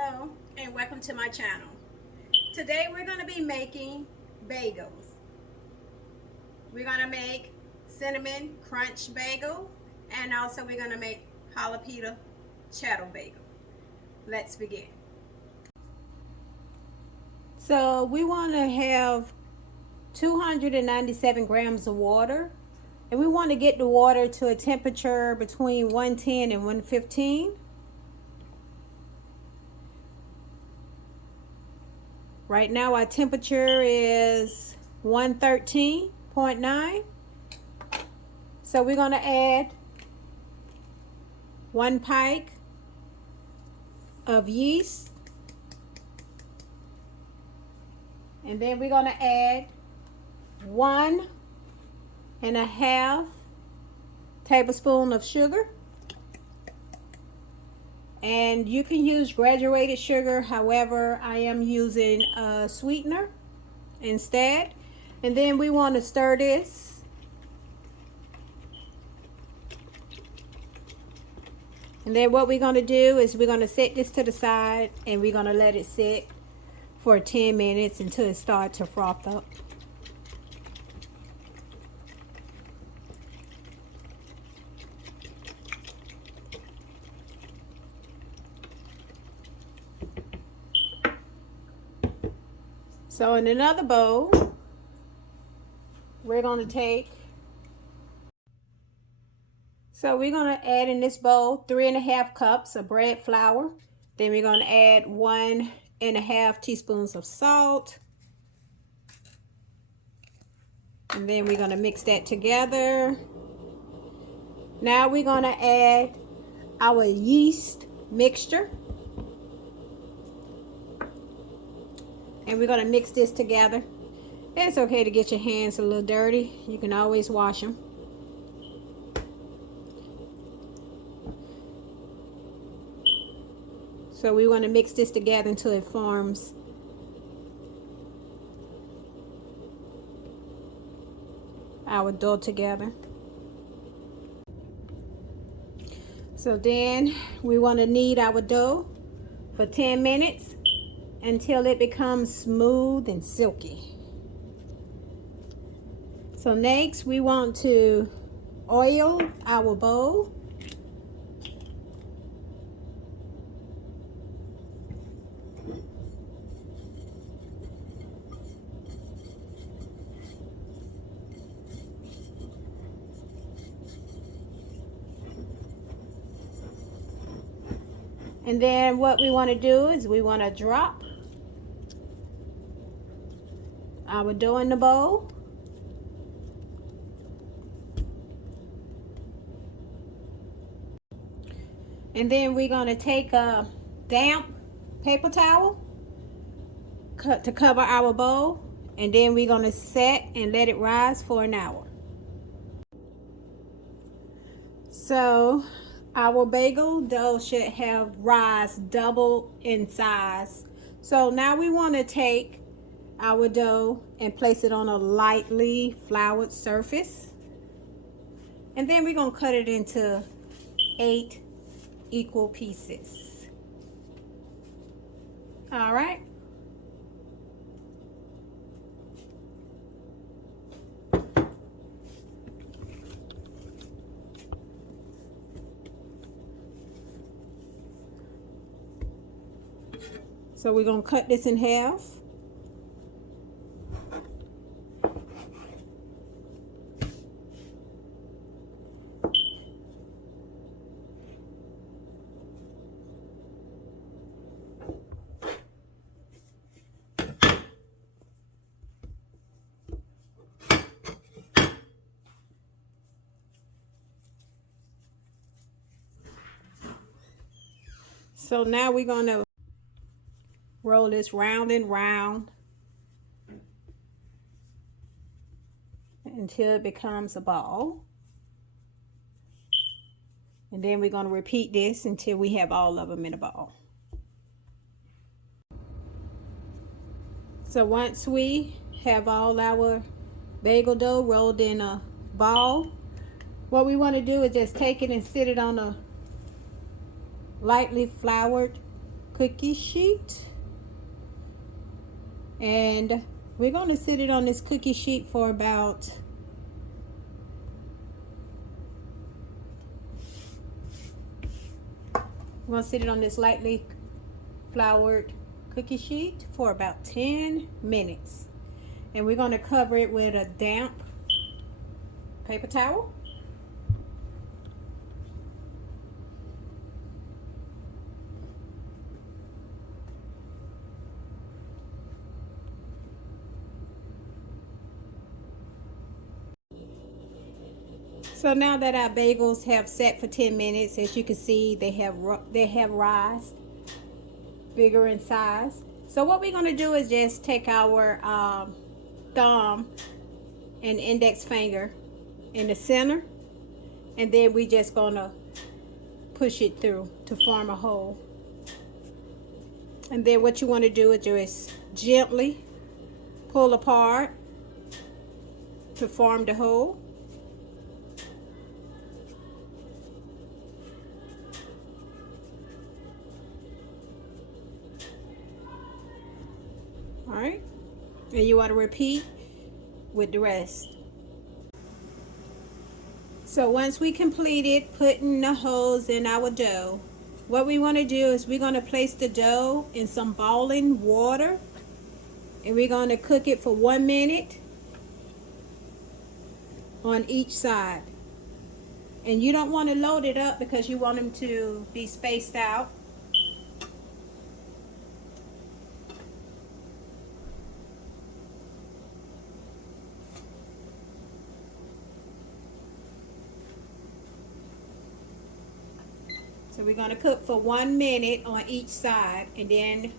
Hello and welcome to my channel. Today we're going to be making bagels. We're going to make cinnamon crunch bagel and also we're going to make jalapeno cheddar bagel. Let's begin. So we want to have 297 grams of water, and we want to get the water to a temperature between 110 and 115. Right now our temperature is 113.9. So we're going to add 1 pint of yeast. And then we're going to add 1.5 tablespoons of sugar. And you can use graduated sugar, however I am using a sweetener instead. And then we want to stir this. And then what we're going to do is we're going to set this to the side and we're going to let it sit for 10 minutes until it starts to froth up. So in another bowl, we're going to add in this bowl 3.5 cups of bread flour. Then we're going to add 1.5 teaspoons of salt. And then we're going to mix that together. Now we're going to add our yeast mixture. And we're going to mix this together. It's okay to get your hands a little dirty. You can always wash them. So we want to mix this together until it forms our dough together. So then we want to knead our dough for 10 minutes until it becomes smooth and silky. So next we want to oil our bowl. And then what we want to do is we want to drop our dough in the bowl. And then we're going to take a damp paper towel to cover our bowl. And then we're going to set and let it rise for an hour. So our bagel dough should have rise double in size. So now we want to take our dough and place it on a lightly floured surface. And then we're going to cut it into 8 equal pieces. All right. So we're going to cut this in half. So now we're going to roll this round and round until it becomes a ball. And then we're going to repeat this until we have all of them in a ball. So once we have all our bagel dough rolled in a ball, what we want to do is just take it and sit it on a lightly floured cookie sheet. And we're going to sit it on this cookie sheet for about we're going to sit it on this lightly floured cookie sheet for about 10 minutes. And we're going to cover it with a damp paper towel. So now that our bagels have set for 10 minutes, as you can see, they have rised bigger in size. So what we're going to do is just take our thumb and index finger in the center, and then we just going to push it through to form a hole. And then what you want to do is just gently pull apart to form the hole. Alright, and you want to repeat with the rest. So once we completed putting the holes in our dough, what we want to do is we're going to place the dough in some boiling water, and we're going to cook it for 1 minute on each side. And you don't want to load it up because you want them to be spaced out. So we're going to cook for 1 minute on each side, and then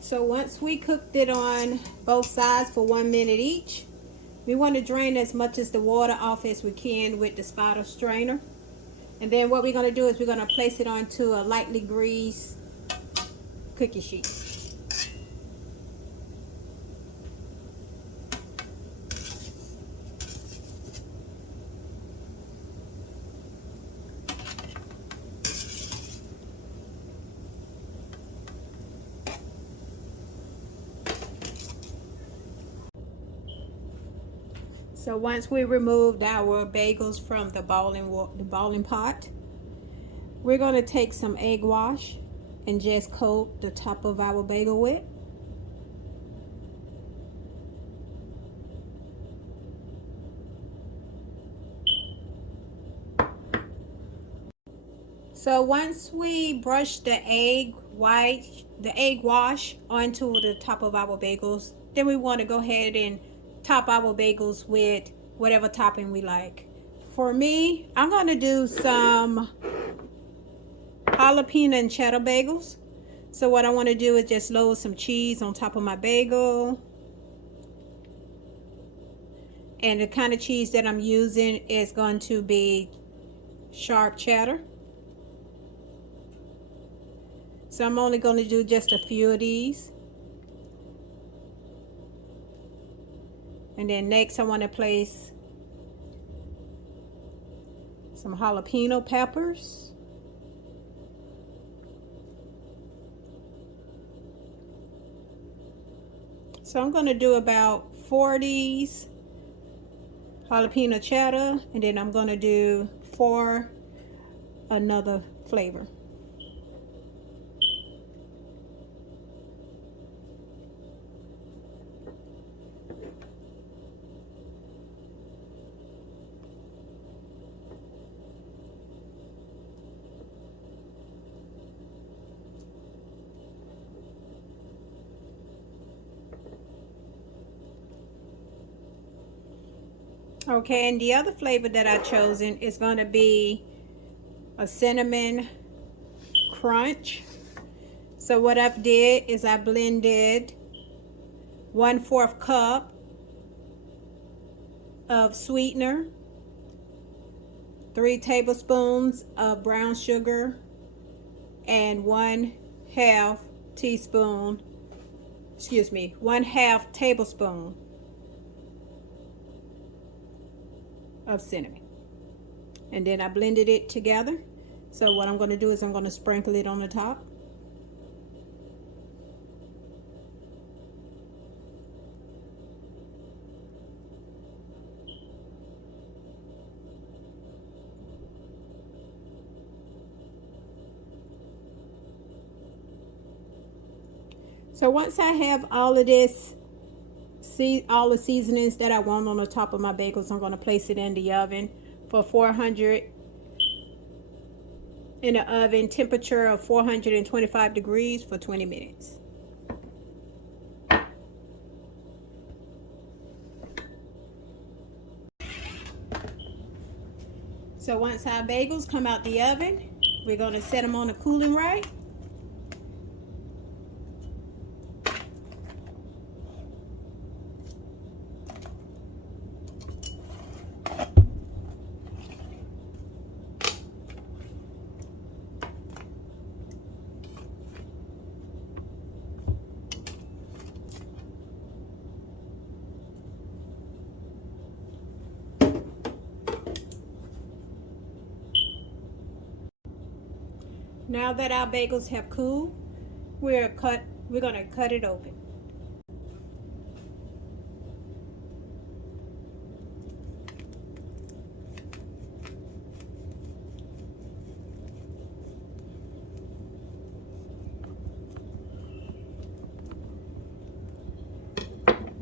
so once we cooked it on both sides for 1 minute each, we want to drain as much of the water off as we can with the spiral strainer. And then what we're going to do is we're going to place it onto a lightly greased cookie sheet. So once we removed our bagels from the boiling pot, we're going to take some egg wash and just coat the top of our bagel with. So once we brush the egg wash onto the top of our bagels, then we want to go ahead and top our bagels with whatever topping we like. For me, I'm going to do some jalapeno and cheddar bagels. So what I want to do is just load some cheese on top of my bagel. And the kind of cheese that I'm using is going to be sharp cheddar. So I'm only going to do just a few of these. And then next I want to place some jalapeno peppers. So I'm going to do about 40 jalapeno cheddar, and then I'm going to do 4 another flavor. Okay, and the other flavor that I chosen is going to be a cinnamon crunch. So what I've did is I blended 1/4 cup of sweetener, 3 tablespoons of brown sugar, and 1/2 teaspoon, excuse me, 1/2 tablespoon of cinnamon. And then I blended it together. So what I'm going to do is I'm going to sprinkle it on the top. So once I have all of this, all the seasonings that I want on the top of my bagels, I'm going to place it in the oven for 400, in the oven temperature of 425 degrees for 20 minutes. So once our bagels come out the oven, we're going to set them on a cooling rack. Now that our bagels have cooled, we're going to cut it open.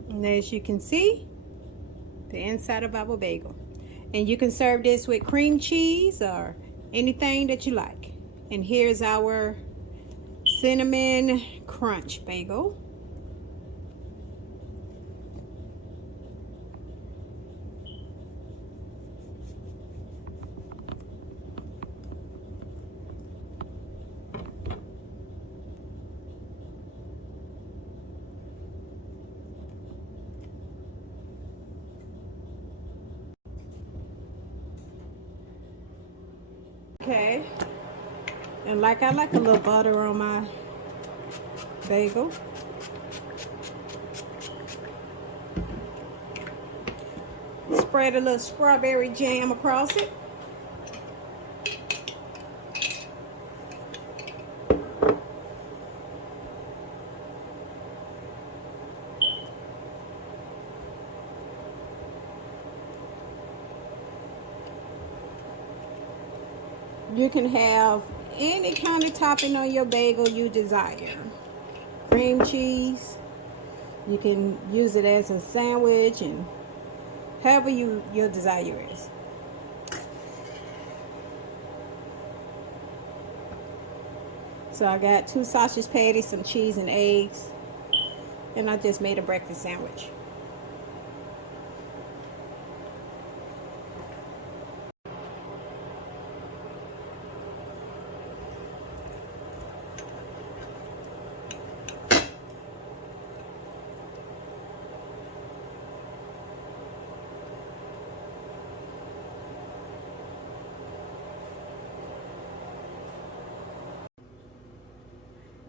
And as you can see, the inside of our bagel. And you can serve this with cream cheese or anything that you like. And here's our cinnamon crunch bagel. Okay, and like I like a little butter on my bagel. Spread a little strawberry jam across it. You can have any kind of topping on your bagel you desire. Cream cheese. You can use it as a sandwich and however your desire is. So I got 2 sausage patties, some cheese and eggs, and I just made a breakfast sandwich.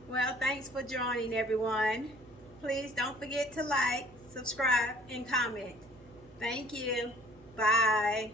Well, thanks for joining, everyone. Please don't forget to like, subscribe, and comment. Thank you. Bye.